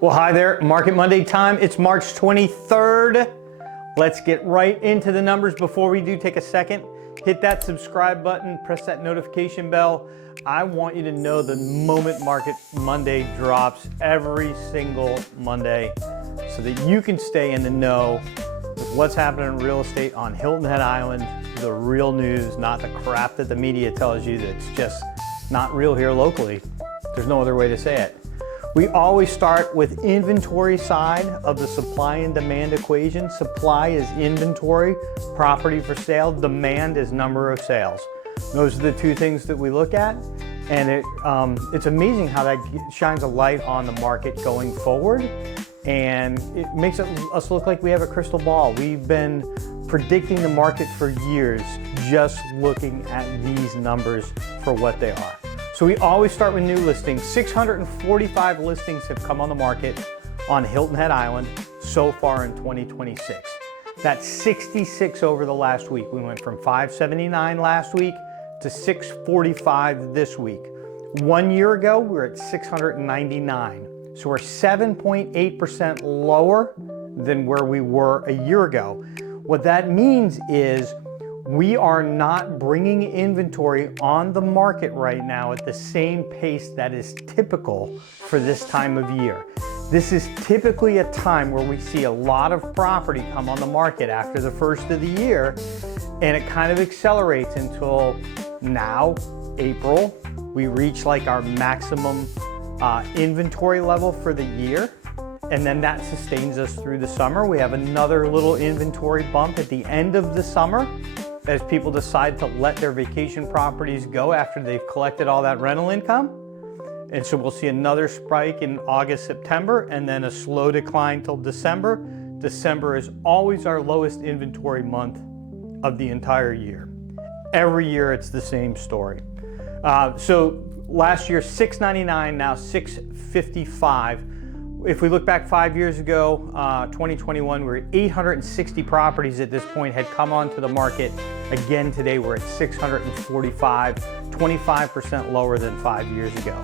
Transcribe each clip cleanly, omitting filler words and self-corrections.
Well, hi there, Market Monday time. It's March 23rd. Let's get right into the numbers. Before we do, take a second, hit that subscribe button, press that notification bell. I want you to know the moment Market Monday drops every single Monday so that you can stay in the know with what's happening in real estate on Hilton Head Island, the real news, not the crap that the media tells you that's just not real here locally. There's no other way to say it. We always start with inventory side of the supply and demand equation. Supply is inventory, property for sale. Demand is number of sales. Those are the two things that we look at. And it's amazing how that shines a light on the market going forward. And it makes us look like we have a crystal ball. We've been predicting the market for years, just looking at these numbers for what they are. So we always start with new listings. 645 listings have come on the market on Hilton Head Island so far in 2026. That's 66 over the last week. We went from 579 last week to 645 this week. 1 year ago, we were at 699. So we're 7.8% lower than where we were a year ago. What that means is we are not bringing inventory on the market right now at the same pace that is typical for this time of year. This is typically a time where we see a lot of property come on the market after the first of the year, and it kind of accelerates until now, April. We reach like our maximum inventory level for the year, and then that sustains us through the summer. We have another little inventory bump at the end of the summer as people decide to let their vacation properties go after they've collected all that rental income. And so we'll see another spike in August, September, and then a slow decline till December. December is always our lowest inventory month of the entire year. Every year it's the same story. So last year, 699, now 655. If we look back 5 years ago, 2021, we were at 860 properties at this point had come onto the market. Again, today we're at 645, 25% lower than 5 years ago.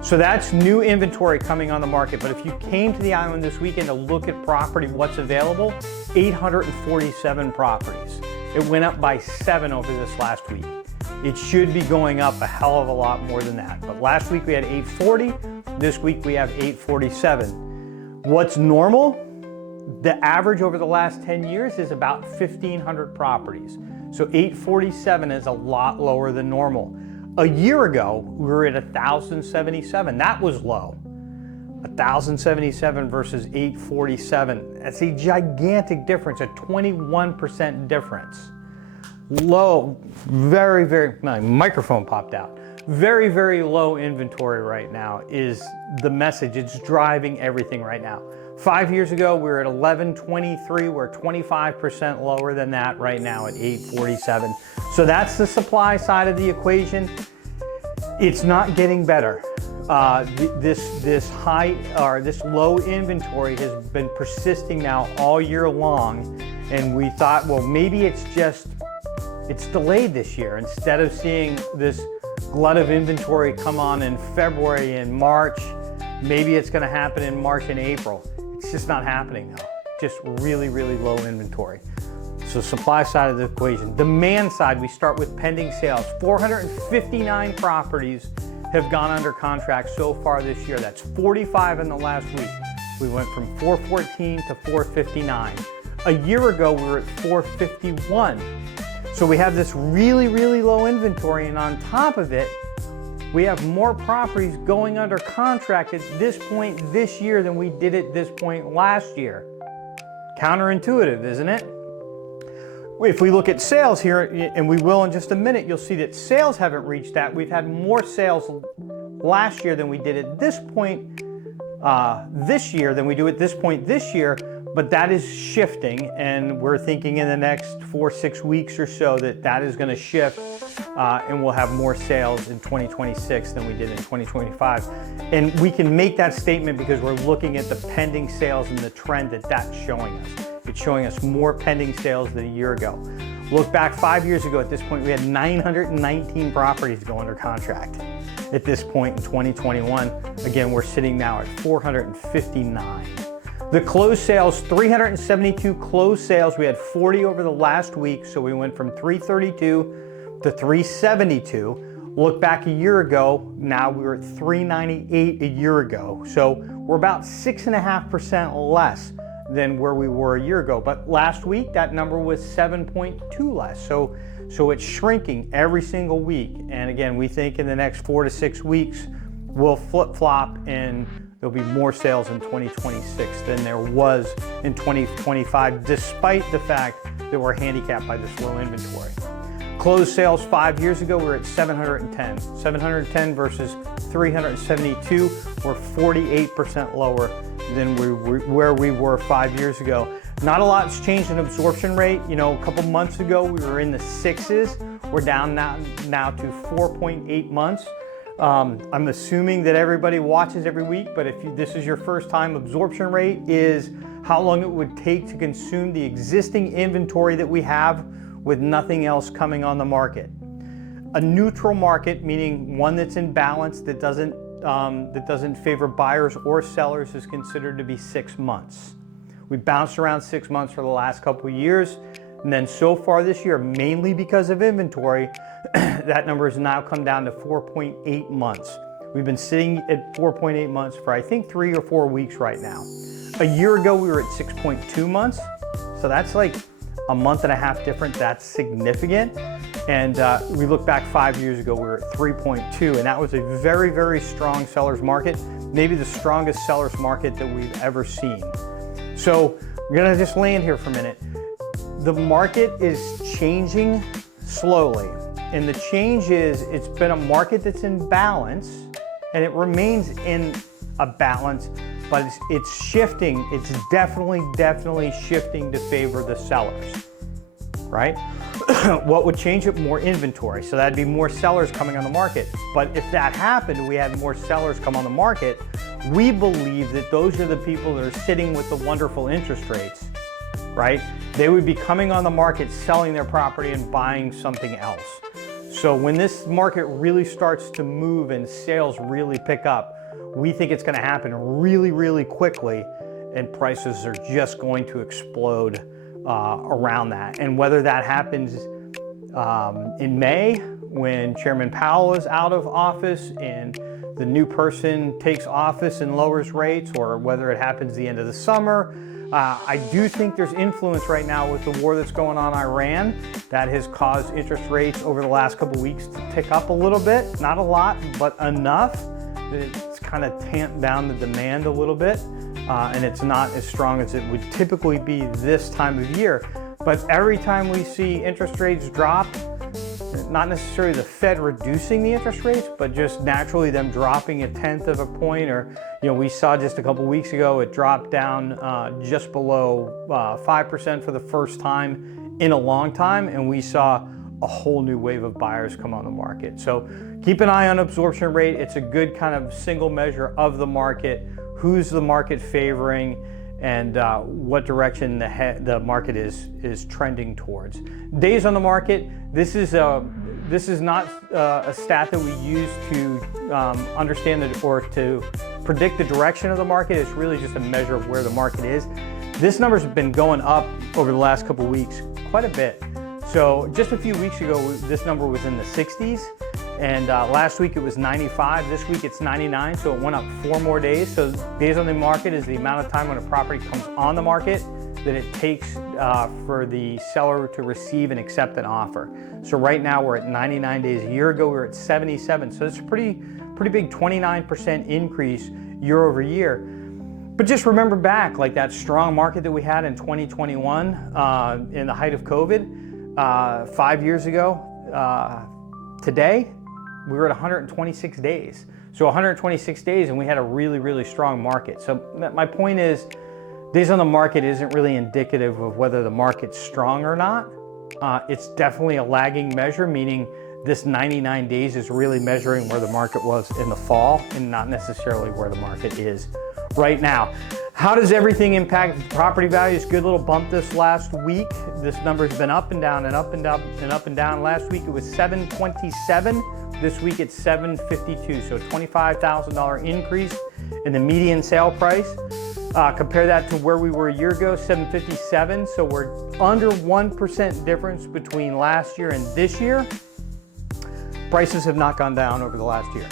So that's new inventory coming on the market. But if you came to the island this weekend to look at property, what's available, 847 properties. It went up by 7 over this last week. It should be going up a hell of a lot more than that. But last week we had 840. This week we have 847. What's normal? The average over the last 10 years is about 1,500 properties. So 847 is a lot lower than normal. A year ago, we were at 1,077. That was low. 1,077 versus 847. That's a gigantic difference, a 21% difference. Low, very, my microphone popped out. Very, very low inventory right now is the message. It's driving everything right now. 5 years ago, we were at 1123. We're 25% lower than that right now at 847. So that's the supply side of the equation. It's not getting better. This low inventory has been persisting now all year long. And we thought, well, maybe it's delayed this year. Instead of seeing this glut of inventory come on in February and March, maybe it's going to happen in March and April. It's just not happening though. Just really, really low inventory. So supply side of the equation. Demand side, we start with pending sales. 459 properties have gone under contract so far this year. That's 45 in the last week. We went from 414 to 459. A year ago, we were at 451. So we have this really, really low inventory, and on top of it, we have more properties going under contract at this point this year than we did at this point last year. Counterintuitive, isn't it? If we look at sales here, and we will in just a minute, you'll see that sales haven't reached that. We've had more sales last year than we did at this point this year than we do at this point this year. But that is shifting, and we're thinking in the next 4-6 weeks or so that is going to shift, and we'll have more sales in 2026 than we did in 2025. And we can make that statement because we're looking at the pending sales and the trend that's showing us. It's showing us more pending sales than a year ago. Look back 5 years ago at this point, we had 919 properties go under contract. At this point in 2021, again, we're sitting now at 459. The closed sales, 372 closed sales. We had 40 over the last week, so we went from 332 to 372. Look back a year ago, now we were at 398 a year ago. So we're about 6.5% less than where we were a year ago. But last week, that number was 7.2 less. So it's shrinking every single week. And again, we think in the next 4 to 6 weeks, we'll flip-flop and there'll be more sales in 2026 than there was in 2025, despite the fact that we're handicapped by this low inventory. Closed sales 5 years ago, we were at 710. 710 versus 372, we're 48% lower than where we were 5 years ago. Not a lot's changed in absorption rate. You know, a couple months ago, we were in the 6s. We're down now to 4.8 months. I'm assuming that everybody watches every week, but if this is your first time, absorption rate is how long it would take to consume the existing inventory that we have with nothing else coming on the market. A neutral market, meaning one that's in balance, that doesn't favor buyers or sellers, is considered to be 6 months. We bounced around 6 months for the last couple of years, and then so far this year, mainly because of inventory, that number has now come down to 4.8 months. We've been sitting at 4.8 months for I think 3 or 4 weeks right now. A year ago, we were at 6.2 months. So that's like a month and a half different. That's significant. And we look back 5 years ago, we were at 3.2, and that was a very, very strong seller's market, maybe the strongest seller's market that we've ever seen. So we're gonna just land here for a minute. The market is changing slowly. And the change is, it's been a market that's in balance, and it remains in a balance, but it's shifting. It's definitely shifting to favor the sellers, right? What would change it? More inventory. So that'd be more sellers coming on the market. But if that happened, we had more sellers come on the market, we believe that those are the people that are sitting with the wonderful interest rates, right? They would be coming on the market, selling their property and buying something else. So when this market really starts to move and sales really pick up, we think it's going to happen really, really quickly, and prices are just going to explode around that. And whether that happens in May, when Chairman Powell is out of office and the new person takes office and lowers rates, or whether it happens the end of the summer, I do think there's influence right now with the war that's going on in Iran that has caused interest rates over the last couple of weeks to tick up a little bit. Not a lot, but enough that it's kind of tamped down the demand a little bit, and it's not as strong as it would typically be this time of year. But every time we see interest rates drop, not necessarily the Fed reducing the interest rates, but just naturally them dropping 1/10 of a point, or we saw just a couple weeks ago it dropped down just below 5% for the first time in a long time, and we saw a whole new wave of buyers come on the market. So keep an eye on absorption rate. It's a good kind of single measure of the market, who's the market favoring, and what direction the market is trending towards. Days on the market, this is not a stat that we use to understand or to predict the direction of the market. It's really just a measure of where the market is. This number's been going up over the last couple of weeks quite a bit. So just a few weeks ago, this number was in the 60s. And last week it was 95, this week it's 99, so it went up 4 more days. So days on the market is the amount of time when a property comes on the market that it takes for the seller to receive and accept an offer. So right now we're at 99 days. A year ago we were at 77, so it's a pretty big 29% increase year over year. But just remember back, like that strong market that we had in 2021 in the height of COVID, 5 years ago, today, we were at 126 days. So 126 days and we had a really, really strong market. So my point is, days on the market isn't really indicative of whether the market's strong or not. It's definitely a lagging measure, meaning this 99 days is really measuring where the market was in the fall and not necessarily where the market is right now. How does everything impact property values? Good little bump this last week. This number's been up and down and up and down and up and down. Last week it was 727. This week it's 752. So $25,000 increase in the median sale price. Compare that to where we were a year ago, 757. So we're under 1% difference between last year and this year. Prices have not gone down over the last year.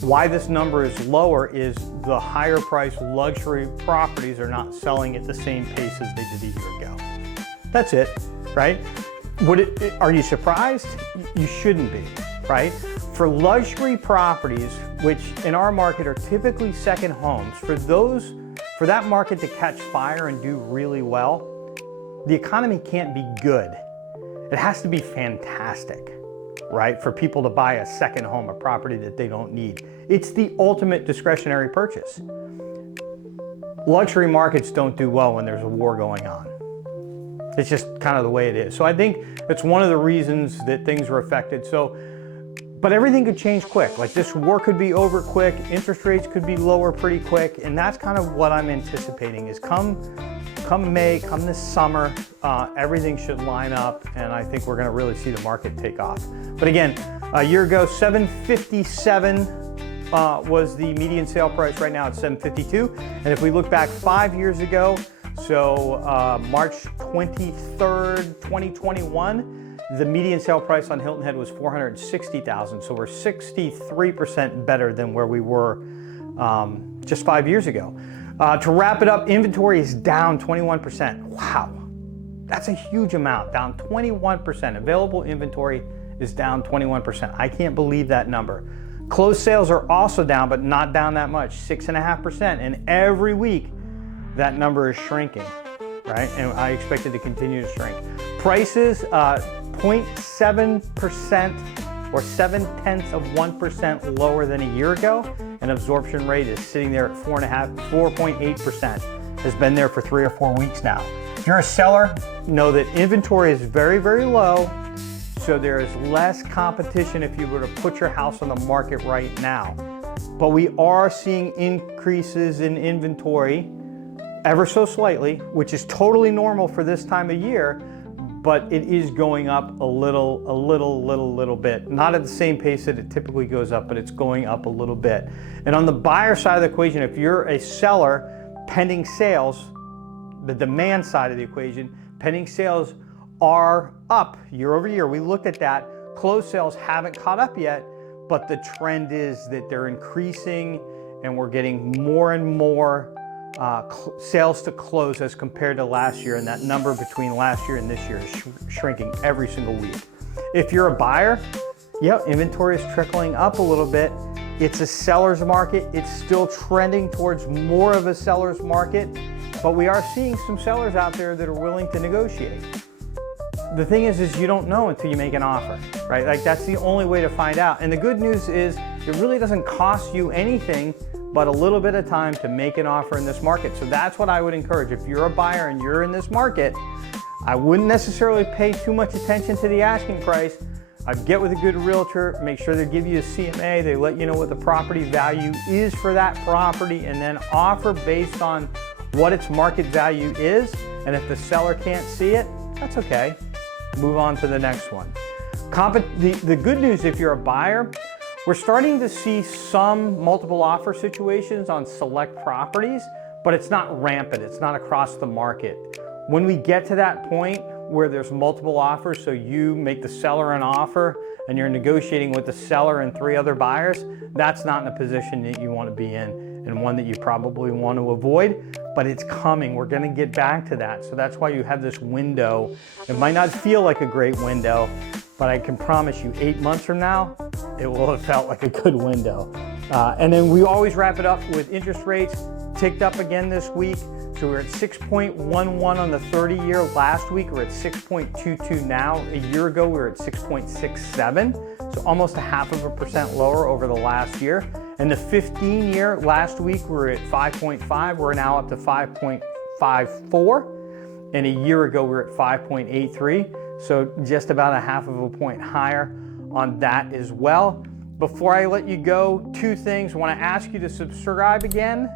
Why this number is lower is the higher priced luxury properties are not selling at the same pace as they did a year ago. That's it, right? Are you surprised? You shouldn't be, right? For luxury properties, which in our market are typically second homes, for that market to catch fire and do really well, the economy can't be good. It has to be fantastic, right? For people to buy a second home, a property that they don't need. It's the ultimate discretionary purchase. Luxury markets don't do well when there's a war going on. It's just kind of the way it is. So I think it's one of the reasons that things are affected. But everything could change quick. Like this war could be over quick, interest rates could be lower pretty quick, and that's kind of what I'm anticipating is come May, come this summer, everything should line up, and I think we're gonna really see the market take off. But again, a year ago, 757 was the median sale price. Right now it's 752. And if we look back 5 years ago, so March 23rd, 2021, the median sale price on Hilton Head was $460,000. So we're 63% better than where we were just 5 years ago. To wrap it up, inventory is down 21%. Wow, that's a huge amount, down 21%. Available inventory is down 21%. I can't believe that number. Closed sales are also down, but not down that much, 6.5%. And every week, that number is shrinking, right? And I expect it to continue to shrink. Prices, 0.7% or 0.7% lower than a year ago. And absorption rate is sitting there at 4.8%. Has been there for 3 or 4 weeks now. If you're a seller, know that inventory is very, very low. So there is less competition if you were to put your house on the market right now. But we are seeing increases in inventory ever so slightly, which is totally normal for this time of year, but it is going up a little bit. Not at the same pace that it typically goes up, but it's going up a little bit. And on the buyer side of the equation, if you're a seller, pending sales, the demand side of the equation, pending sales are up year over year. We looked at that. Closed sales haven't caught up yet, but the trend is that they're increasing and we're getting more and more sales to close as compared to last year, and that number between last year and this year is shrinking every single week. If you're a buyer, yeah, inventory is trickling up a little bit. It's a seller's market. It's still trending towards more of a seller's market, but we are seeing some sellers out there that are willing to negotiate. The thing is you don't know until you make an offer, right? Like that's the only way to find out. And the good news is it really doesn't cost you anything but a little bit of time to make an offer in this market. So that's what I would encourage. If you're a buyer and you're in this market, I wouldn't necessarily pay too much attention to the asking price. I'd get with a good realtor, make sure they give you a CMA, they let you know what the property value is for that property, and then offer based on what its market value is. And if the seller can't see it, that's okay. Move on to the next one. The good news, if you're a buyer, we're starting to see some multiple offer situations on select properties, but it's not rampant. It's not across the market. When we get to that point where there's multiple offers, so you make the seller an offer and you're negotiating with the seller and 3 other buyers, that's not in a position that you want to be in, and one that you probably want to avoid, but it's coming. We're going to get back to that. So that's why you have this window. It might not feel like a great window, but I can promise you 8 months from now, it will have felt like a good window. And then we always wrap it up with interest rates ticked up again this week. So we're at 6.11 on the 30-year. Last week we're at 6.22 now. A year ago we were at 6.67. So almost 0.5% lower over the last year. And the 15-year, last week we were at 5.5. We're now up to 5.54. And a year ago we were at 5.83. So just about 0.5 point higher on that as well. Before I let you go, 2 things. I want to ask you to subscribe again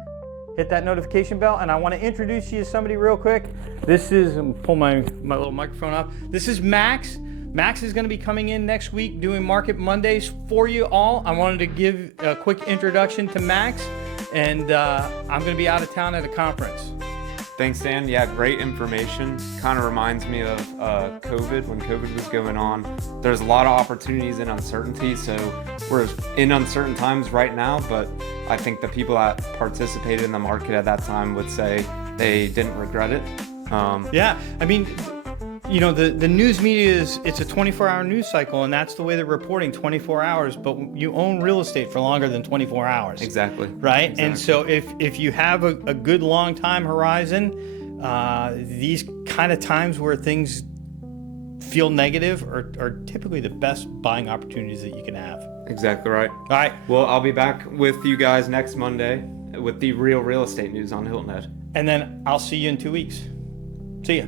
hit that notification bell. And I want to introduce you to somebody real quick. This is, pull my little microphone up. This is Max. Max is going to be coming in next week doing Market Mondays for you all. I wanted to give a quick introduction to Max, and I'm going to be out of town at a conference. Thanks, Dan. Yeah, great information. Kind of reminds me of COVID, when COVID was going on. There's a lot of opportunities in uncertainty, so we're in uncertain times right now, but I think the people that participated in the market at that time would say they didn't regret it. Yeah, I mean, you know, the news media it's a 24-hour news cycle, and that's the way they're reporting, 24 hours, but you own real estate for longer than 24 hours. Exactly. Right? Exactly. And so if you have a good long time horizon, these kind of times where things feel negative are typically the best buying opportunities that you can have. Exactly right. All right. Well, I'll be back with you guys next Monday with the real estate news on Hilton Head. And then I'll see you in 2 weeks. See ya.